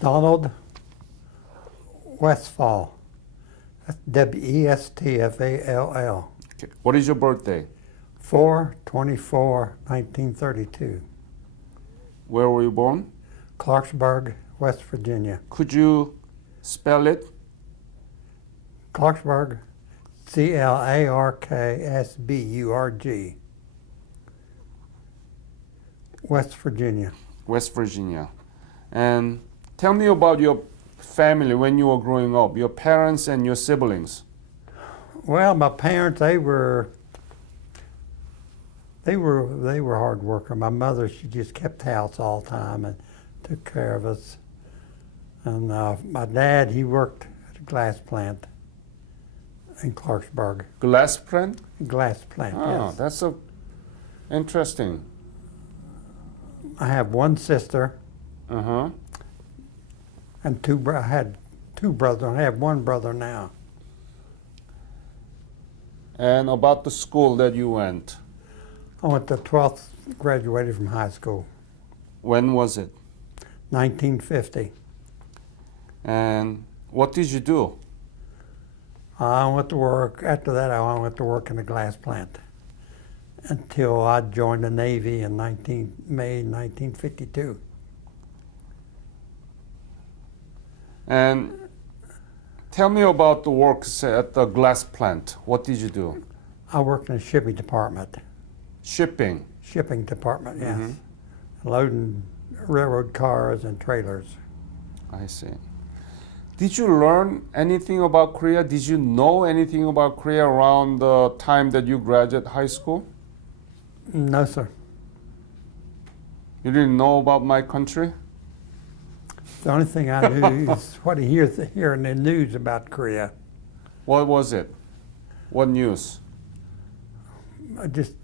Donald Westfall. That's Westfall. Okay. What is your birthday? 4/24/1932. Where were you born? Clarksburg, West Virginia. Could you spell it? Clarksburg, Clarksburg, West Virginia. West Virginia. And tell me about your family when you were growing up, your parents and your siblings. Well, my parents, they were hard workers. My mother, she just kept house all the time and took care of us. And my dad, he worked at a glass plant in Clarksburg. Glass plant? Glass plant, Oh, yes. that's interesting. I have one sister Uh-huh. and I had two brothers. I have one brother now. And about the school that you went, I went to 12th, graduated from high school, when was it? 1950. And what did you do? I went to work. After that, I went to work in a glass plant until I joined the Navy in May 1952. And tell me about the work at the glass plant. What did you do? I worked in the shipping department. Shipping. Shipping department, yes. Mhm. Loading railroad cars and trailers. I see. Did you learn anything about Korea? Did you know anything about Korea around the time that you graduated high school? No, sir. You didn't know about my country? The only thing I knew is what I hear in the news about Korea. What was it? What news? I just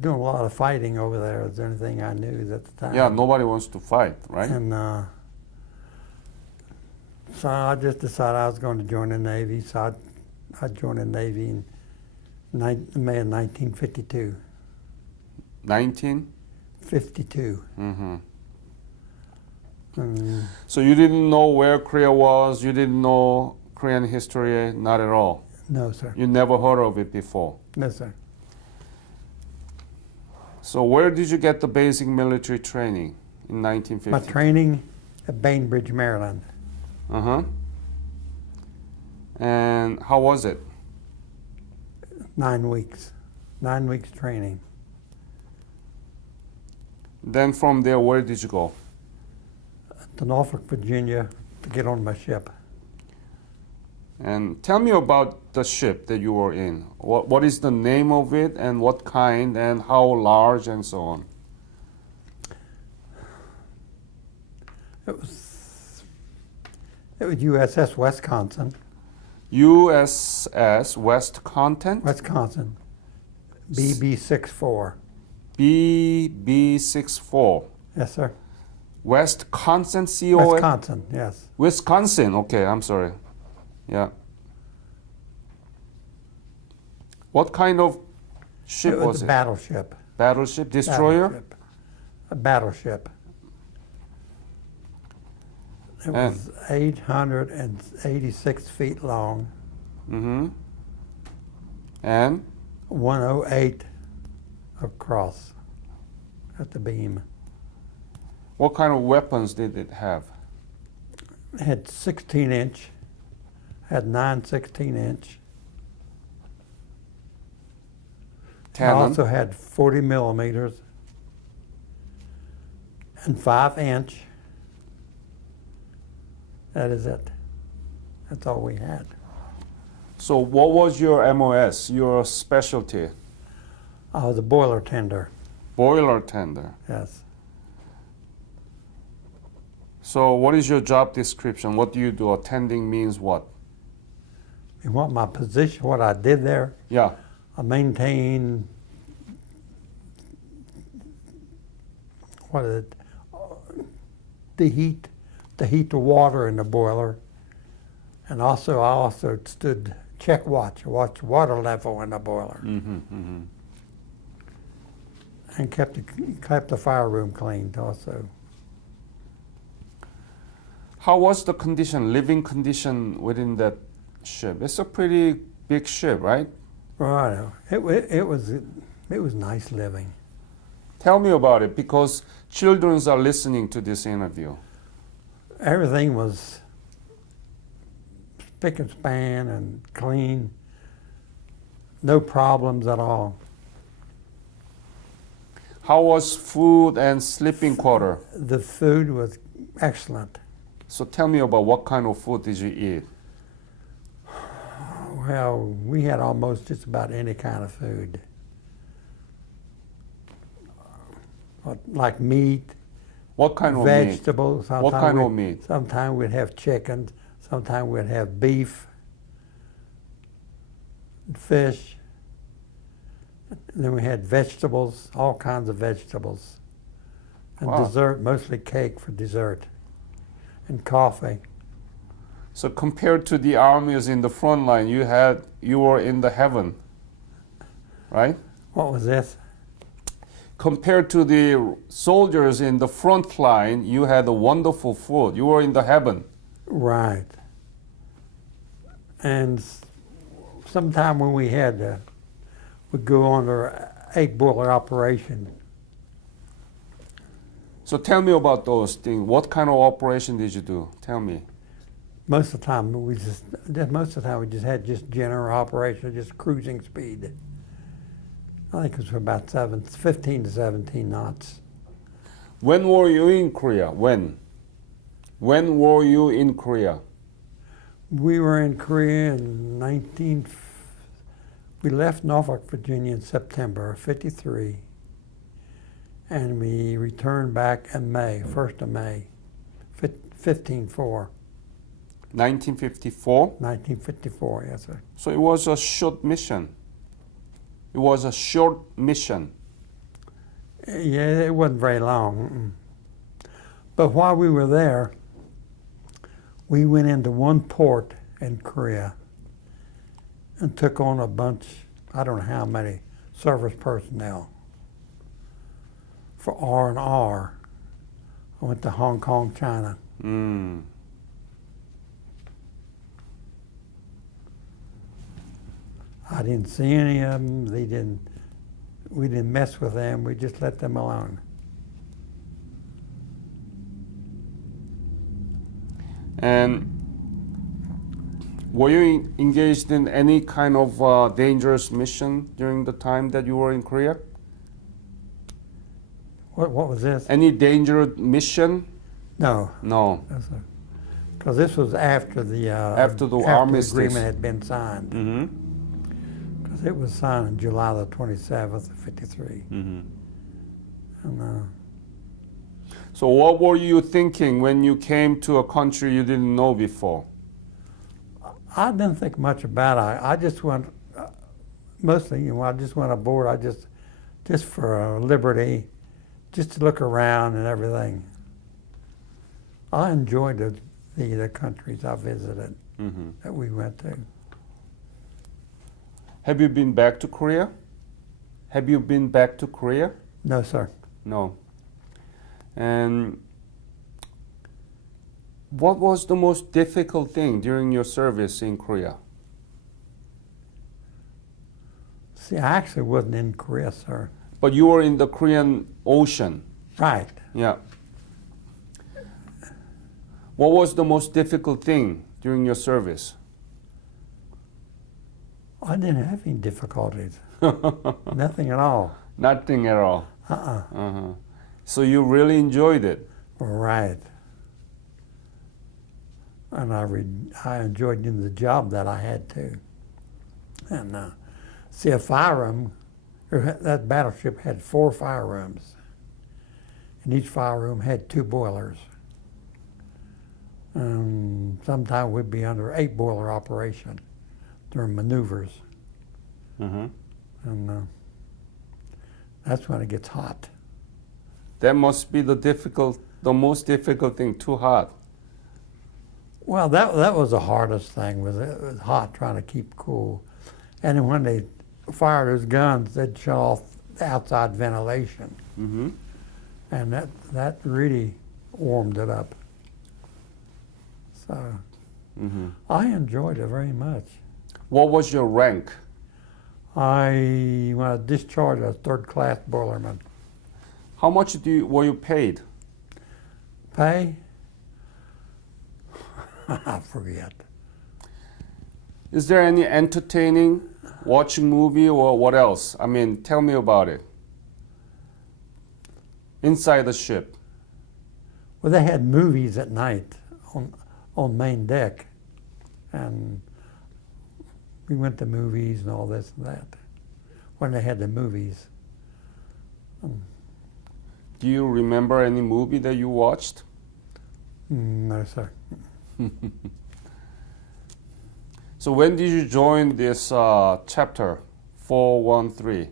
doing a lot of fighting over there. Is the only thing I knew at the time. Yeah, nobody wants to fight, right? And so I just decided I was going to join the Navy. So I joined the Navy in May of 1952. 19? 52. Mm-hmm. And So you didn't know where Korea was, you didn't know Korean history, not at all. no, sir. You never heard of it before. No, sir. So where did you get the basic military training in My 1950? training at Bainbridge, Maryland. Uh-huh. And how was it? 9 weeks. 9 weeks training. Then from there, where did you go? To Norfolk, Virginia, to get on my ship. And tell me about the ship that you were in. What is the name of it and what kind and how large and so on? It was USS Wisconsin. USS Wisconsin? Wisconsin. BB-64. BB-64. Yes, sir. Wisconsin, C-O-N? Wisconsin, yes. Wisconsin, okay, I'm sorry. Yeah. What kind of ship It was was a it? battleship. Battleship? Destroyer? Battleship. A battleship. It was 886 feet long, Mm-hmm. And 108 across at the beam. what kind of weapons did it have? It had 16-inch, had 9 16-inch. It Cannon? also had 40 millimeters and 5-inch. That is it. That's all we had. So what was your MOS, your specialty? I was a boiler tender, Boiler tender. yes. So what is your job description? What do you do? Attending means what? You want my position, what I did there? Yeah. I maintain, what is it? The heat the water in the boiler. And also, I also stood check watch water level in the boiler. Mm-hmm, mm-hmm. And kept the fire room cleaned also. How was the condition, living condition within that ship? It's a pretty big ship, right? Right. It was nice living. Tell me about it because children are listening to this interview. Everything was spick and span and clean. No problems at all. How was food and sleeping quarter? The food was excellent. So tell me about what kind of food did you eat? Well, we had almost just about any kind of food. Like meat, What kind of meat? vegetables. What kind of meat? Sometimes we'd have chicken. Sometimes we'd have beef, fish. And then we had vegetables, all kinds of vegetables. And Wow. dessert, mostly cake for dessert. And coffee. So compared to the armies in the front line, you were in the heaven, right? What was this? Compared to the soldiers in the front line, you had a wonderful food. You were in the heaven. Right. And sometime when we had we'd go on our 8-boiler operation. So tell me about those things. What kind of operation did you do? Tell me. Most of the time we just had just general operation, just cruising speed. I think it was about 15 to 17 knots. When were you in Korea? When? When were you in Korea? We were in Korea in we left Norfolk, Virginia in September of '53, and we returned back in May, 1st of May, 15/4, 1954? 1954, yes, sir. So it was a short mission. It was a short mission. Yeah, it wasn't very long. But while we were there, we went into one port in Korea and took on a bunch, I don't know how many, service personnel for R&R. I went to Hong Kong, China. Mm. I didn't see any of them. We didn't mess with them. We just let them alone. And were you engaged in any kind of dangerous mission during the time that you were in Korea? What was this? Any dangerous mission? No. No. Because this was after the armistice agreement had been signed. Mm-hmm. Because it was signed on July the 27th of '53. Mm-hmm. And, So what were you thinking when you came to a country you didn't know before? I didn't think much about it. I just went, mostly, I just went aboard. Just for liberty, just to look around and everything. I enjoyed the countries I visited Mm-hmm. that we went to. Have you been back to Korea? Have you been back to Korea? No, sir. No. And what was the most difficult thing during your service in Korea? See, I actually wasn't in Korea, sir. But you were in the Korean Ocean. Right. Yeah. What was the most difficult thing during your service? I didn't have any difficulties. Nothing at all. Nothing at all. Uh-uh. So you really enjoyed it. Right. And I enjoyed doing the job that I had to. And see, a fire room, that battleship had 4 fire rooms. And each fire room had 2 boilers. Sometimes we'd be under 8-boiler operation during maneuvers. Mm-hmm. And that's when it gets hot. That must be the most difficult thing, too hot. Well, that was the hardest thing, was it was hot, trying to keep cool. And then when they fired those guns, they'd shut off the outside ventilation. Mm-hmm. And that really warmed it up. So Mm-hmm. I enjoyed it very much. What was your rank? When I discharged, I was third-class boilerman. How much were you paid? Pay? I forget. Is there any entertaining, watching movie, or what else? I mean, tell me about it. Inside the ship. Well, they had movies at night on main deck, and we went to movies and all this and that when they had the movies. Do you remember any movie that you watched? No, sir. So when did you join this chapter 413?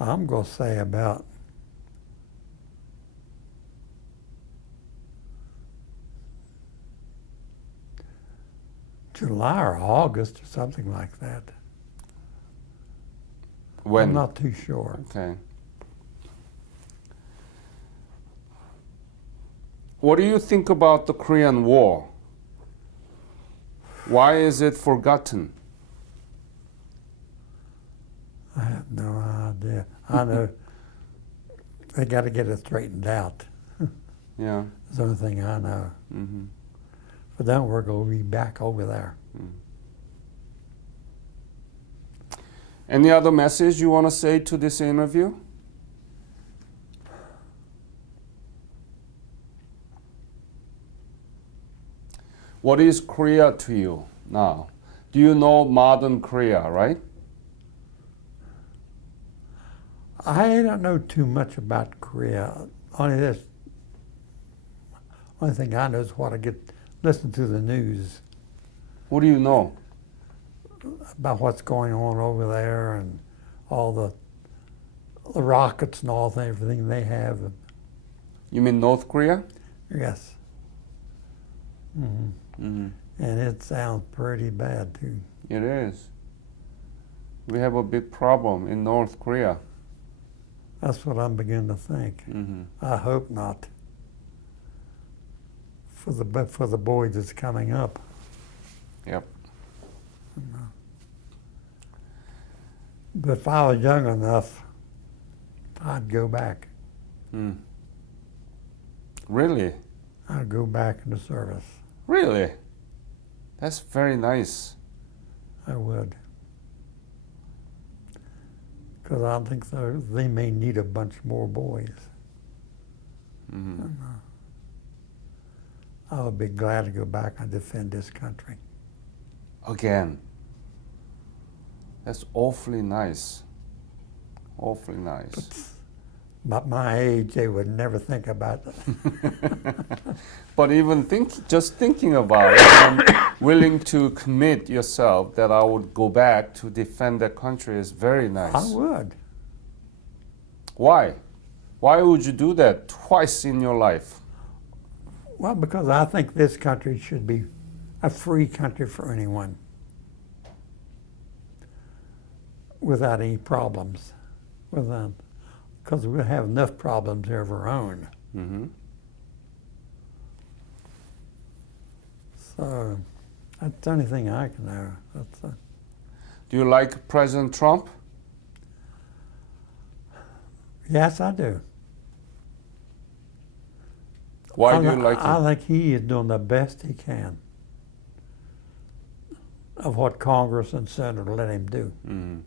I'm going to say about July or August or something like that. When? I'm not too sure. Okay. What do you think about the Korean War? Why is it forgotten? I have no idea. I know they got to get it straightened out. Yeah. That's the only thing I know. Mm-hmm. But then we're going to be back over there. Any other message you want to say to this interview? What is Korea to you now? Do you know modern Korea, right? I don't know too much about Korea. Only thing I know is what I listen to the news What do you know? about what's going on over there and all the rockets and all everything they have. You mean North Korea? Yes. Hmm. Mm-hmm. And it sounds pretty bad too. It is. We have a big problem in North Korea. That's what I'm beginning to think. Mm-hmm. I hope not. For the boys that's coming up. Yep. But if I was young enough, I'd go back. Mm. Really? I'd go back into service. Really? That's very nice. I would. Because I think they may need a bunch more boys. Mm-hmm. And, I would be glad to go back and defend this country. Again. That's awfully nice. Awfully nice. But my age, they would never think about it. But even just thinking about it, and willing to commit yourself that I would go back to defend the country is very nice. I would. Why? Why would you do that twice in your life? Well, because I think this country should be a free country for anyone without any problems. Because we have enough problems here of our own. Mm-hmm. So that's the only thing I can know. Do you like President Trump? Yes, I do. Why do you like him? I think he is doing the best he can of what Congress and Senate let him do. Mm-hmm.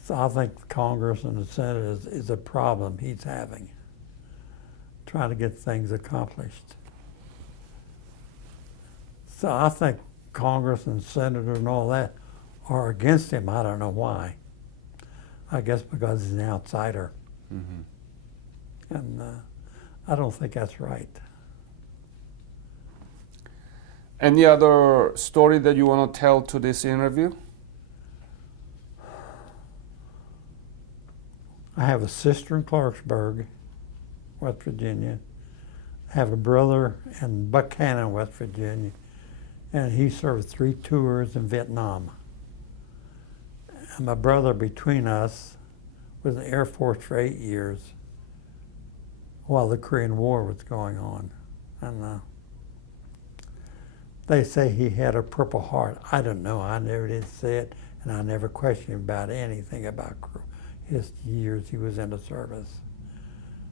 So I think Congress and the Senate is a problem he's having, trying to get things accomplished. So I think Congress and Senators and all that are against him. I don't know why. I guess because he's an outsider. Mm-hmm. And I don't think that's right. Any other story that you want to tell to this interview? I have a sister in Clarksburg, West Virginia. I have a brother in Buchanan, West Virginia, and he served 3 tours in Vietnam. And my brother between us was in the Air Force for 8 years while the Korean War was going on. And they say he had a Purple Heart. I don't know. I never did see it, and I never questioned about anything about his years he was in the service.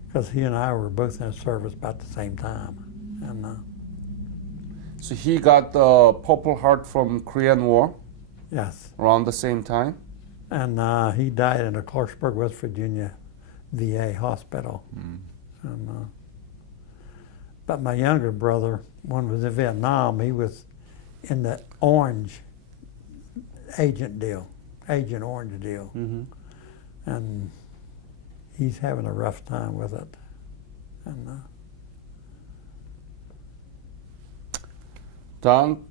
Because he and I were both in the service about the same time. And So he got the Purple Heart from Korean War yes. around the same time? And he died in a Clarksburg, West Virginia VA hospital. And, but my younger brother, one was in Vietnam, he was in the Agent Orange deal. Mm-hmm. And he's having a rough time with it. And Don,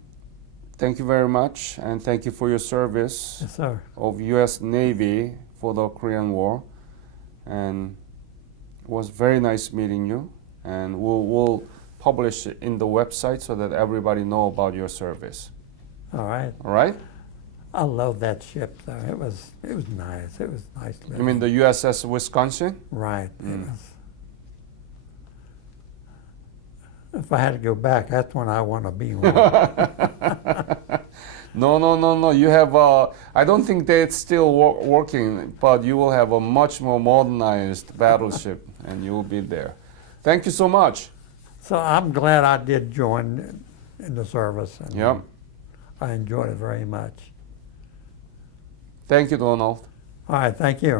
thank you very much, and thank you for your service yes, sir. of U.S. Navy for the Korean War. And it was very nice meeting you. And we'll publish it in the website so that everybody know about your service. All right. All right? I love that ship, though. It was nice. It was nice. You mean the USS Wisconsin? Right. Mm. It was. If I had to go back, that's when I want to be one. No. You have. I don't think that it's still working, but you will have a much more modernized battleship, and you will be there. Thank you so much. So I'm glad I did join in the service. And Yep. I enjoyed it very much. Thank you, Donald. All right. Thank you.